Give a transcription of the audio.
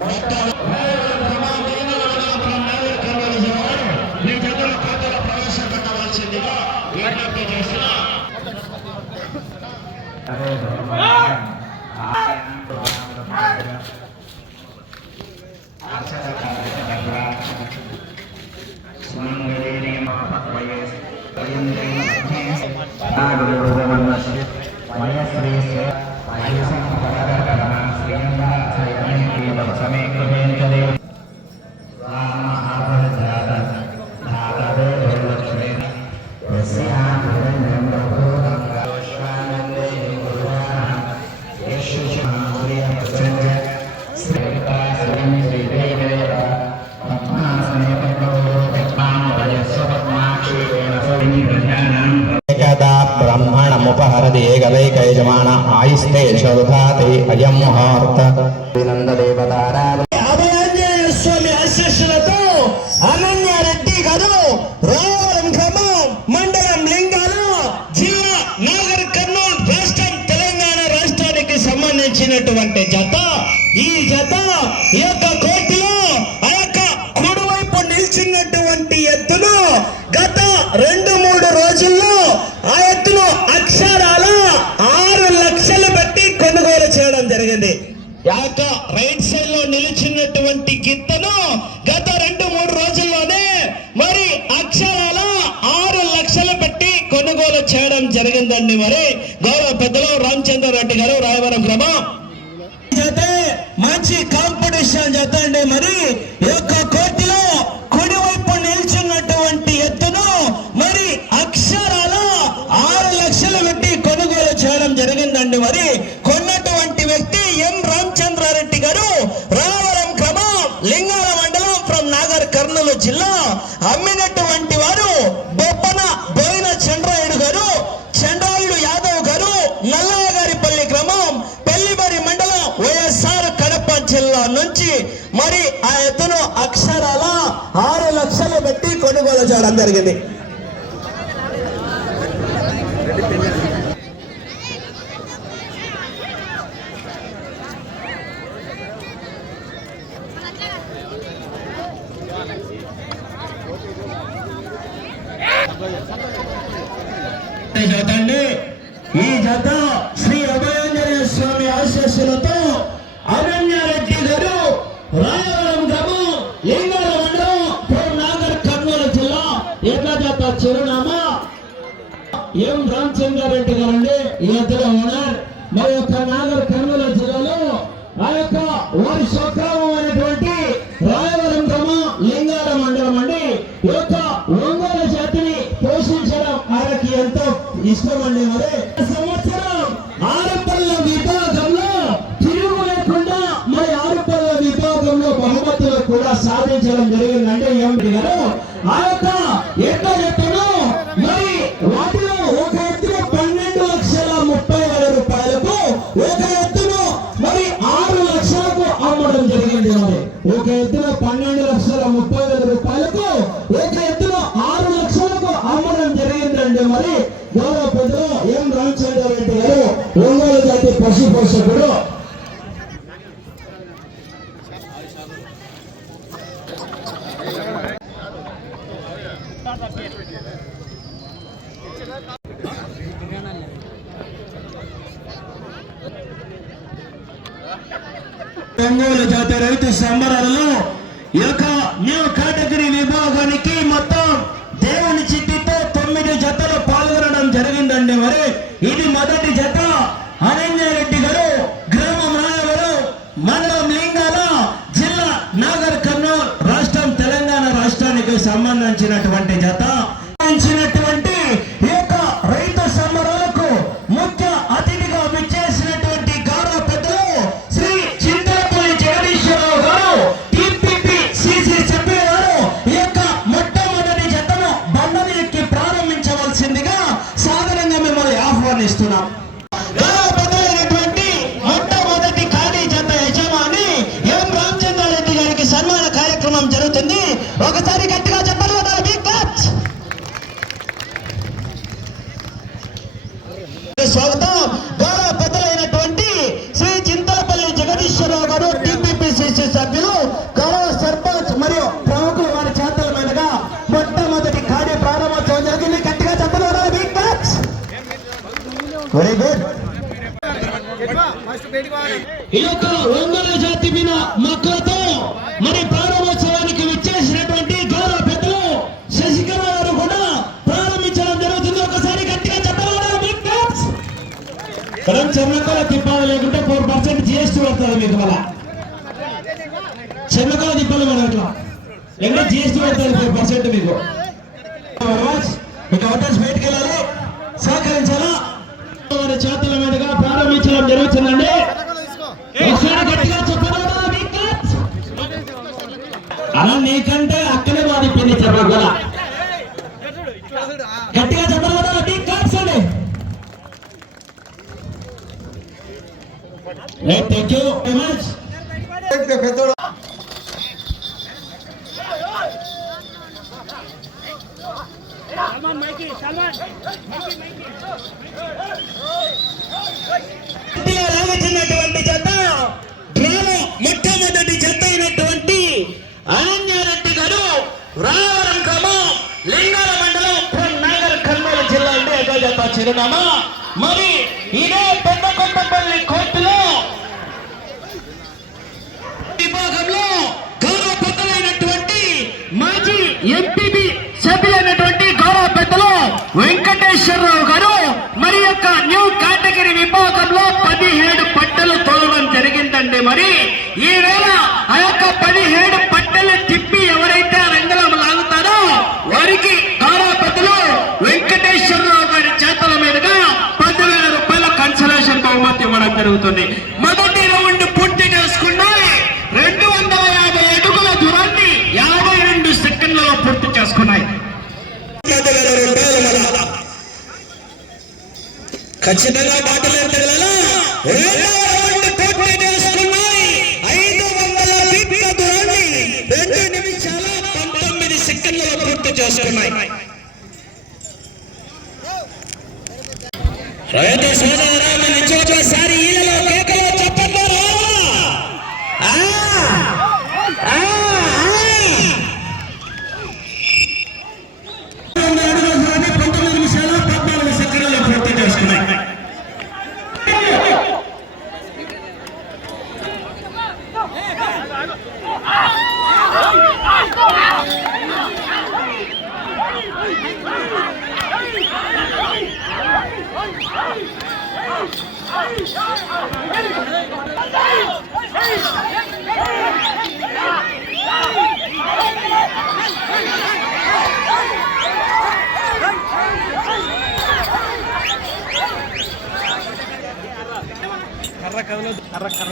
మీ ब्रह्मणमुपहरति एकदैकयजमान आयुस्ते शोधाति अयं मुहूर्त विनन्ददेवतारा అభయాంజనేయ స్వామి ఆశీస్సులతో అనన్యారెడ్డి గారు రావడం గ్రామం మండలం లింగాల జిల్లా నాగర్ కర్నూలు రాష్ట్రం తెలంగాణ రాష్ట్రానికి సంబంధించినటువంటి జత ఈ జత ఈ యొక్క కోర్టులో ఆ యొక్క కుడివైపు నిలిచినటువంటి ఎత్తును గత రెండు జరిగిందండి మరి. గౌరవ పెద్దలు రామచంద్ర రెడ్డి గారు రాయవరం గ్రామం. జత మంచి కాంపిటీషన్ జత అండి మరి. ఈ యొక్క కోర్టులో కుడివైపు నిల్చున్నటువంటి ఎత్తును మరి అక్షరాల ఆరు లక్షలు పెట్టి కొనుగోలు చేయడం జరిగిందండి మరి. కొన్నటువంటి వ్యక్తి ఎం రామచంద్రారెడ్డి గారు రాయవరం క్రమం లింగాల మండలం ఫ్రమ్ నాగర్ కర్నూలు జిల్లా. అమ్మినటువంటి మరి ఆ ఎత్తును అక్షరాల ఆరు లక్షలు పెట్టి కొనుగోలు చేయడం జరిగింది. ఈ జత ఈ జత శ్రీ అభయాంజనేయ స్వామి ఆశీస్సులతో అనన్యారెడ్డి గారు రాయవరం గ్రామం లింగాల మండలం పేరు నాగర్ కర్నూలు జిల్లా. ఏకజాత చిరునామా? ఎం రామచంద్రారెడ్డి గారండి ఈ ఇద్దరు ఉన్నారు. మరి యొక్క నాగర్ కర్నూలు జిల్లాలో ఆ యొక్క వారి స్వగ్రామం అనేటువంటి రాయవరం గ్రామం లింగాల మండలం అండి ఈ యొక్క ఒంగోలు జాతిని పోషించడం ఆయనకి ఎంతో ఇష్టం అండి మరి సంవత్సరం ఆరుపల్ల విభాగంలో తిరుగు లేకుండా మరి ఆరుపల్ల విభాగంలో బహుమతులు కూడా సాధించడం జరిగిందంటే ఏమిటి కదా? ఆ యొక్క ఎట్లా చెప్పను మరి వాటిలో ఒక ఎత్తున పన్నెండు లక్షల ముప్పై వేల రూపాయలకు ఒక ఎత్తున మరి ఆరు లక్షలకు అమ్మడం జరిగింది మరి ఒక ఎత్తున పన్నెండు లక్షల ముప్పై వేల రూపాయలకు ఒక ఎత్తున ఆరు లక్షలకు అమ్మడం జరిగిందండి మరి. గౌరవ పెద్దలు ఎం రామచంద్రారెడ్డి గారు ఒంగోలు జాతి పశు పోషకుడు ఒంగోలు జాతి రైతు సంబరాలలో ఈ రైతు ముఖ్య అతిథిగా విచ్చేసినటువంటి గౌరవ శ్రీ చింతలపూడి జగదీశ్వరరావు గారు టిపిపి సిసి సభ్యులు గారు యొక్క మొట్టమొదటి జతను బండని ఎక్కి ప్రారంభించవలసిందిగా సాధారణంగా ఆహ్వానిస్తున్నాం. ఈ యొక్క ఒంగోలు జాతి మీద మొక్కలతో మరి ప్రారంభోత్సవానికి విచ్చేసినటువంటి గౌరవ పెద్దలు శశికళ గారు కూడా ప్రారంభించడం జరుగుతుంది. ఒకసారి గట్టిగా చెప్పాలి చెన్నకోల తిప్పాలి లేకుంటే ఫోర్ పర్సెంట్ జిఎస్టీ పడుతుంది మీకు మళ్ళా. చెన్నకోల తిప్పాలి మన ఇట్లా లేకుంటే జిఎస్టీ పడుతుంది ఫోర్ పర్సెంట్ మీకు. మీకు అవకాశం బయటకు వెళ్ళాలి. సహకరించాలా? చేతుల మీదుగా ప్రారంభించడం జరుగుతుందండి. ఒకసారి గట్టిగా చెప్పరా అలా నీకంటే అక్కడే పిన్ని చెప్పాలి కదా గట్టిగా చెప్పరు కదా బిగ్ కార్డ్స్ అండి. Thank you very much. గట్టిగా లాగుతున్నటువంటి జత డ్రాలో మొట్టమొదటి జత అయినటువంటి అనన్యారెడ్డి గారు రావరం గ్రామం లింగాల మండలం నాగర్ కర్నూలు జిల్లా అంటే ఏదో జత చిరునామా. మరి ఇదే పెద్ద కొత్తపల్లి కోర్టులో విభాగంలో గౌరవ పెద్దలైనటువంటి మాజీ ఎంపీబీ సభ్యులైనటువంటి గౌరవ పెద్దలు వెంకటేశ్వరరావు గారు మరి యొక్క న్యూ కేటగిరీ విభాగంలో పదిహేడు పట్టలు తోలడం జరిగిందండి మరి ఈ వేళ ఆ యొక్క పదిహేడు పట్టలు తిప్పి ఎవరైతే ఆ రంగంలో లాగుతారో వారికి తారాపతిలో వెంకటేశ్వర వెంకటేశ్వరరావు గారి చేతుల మీదుగా పదివేల రూపాయల కన్సలేషన్ బహుమతి ఇవ్వడం జరుగుతుంది. మొదటి రౌండ్ పూర్తి చేసుకున్నాయి రెండు వందల యాభై అడుగుల దూరాన్ని యాభై రెండు సెకండ్లలో పూర్తి చేసుకున్నాయి. ఖచ్చితంగా బాటలు ఎత్తగలలా పూర్తి రైతు సోదరా మన చోట్లసారి ఈలలో కేకలో కర్ర కదలదు కర్ర కర్ర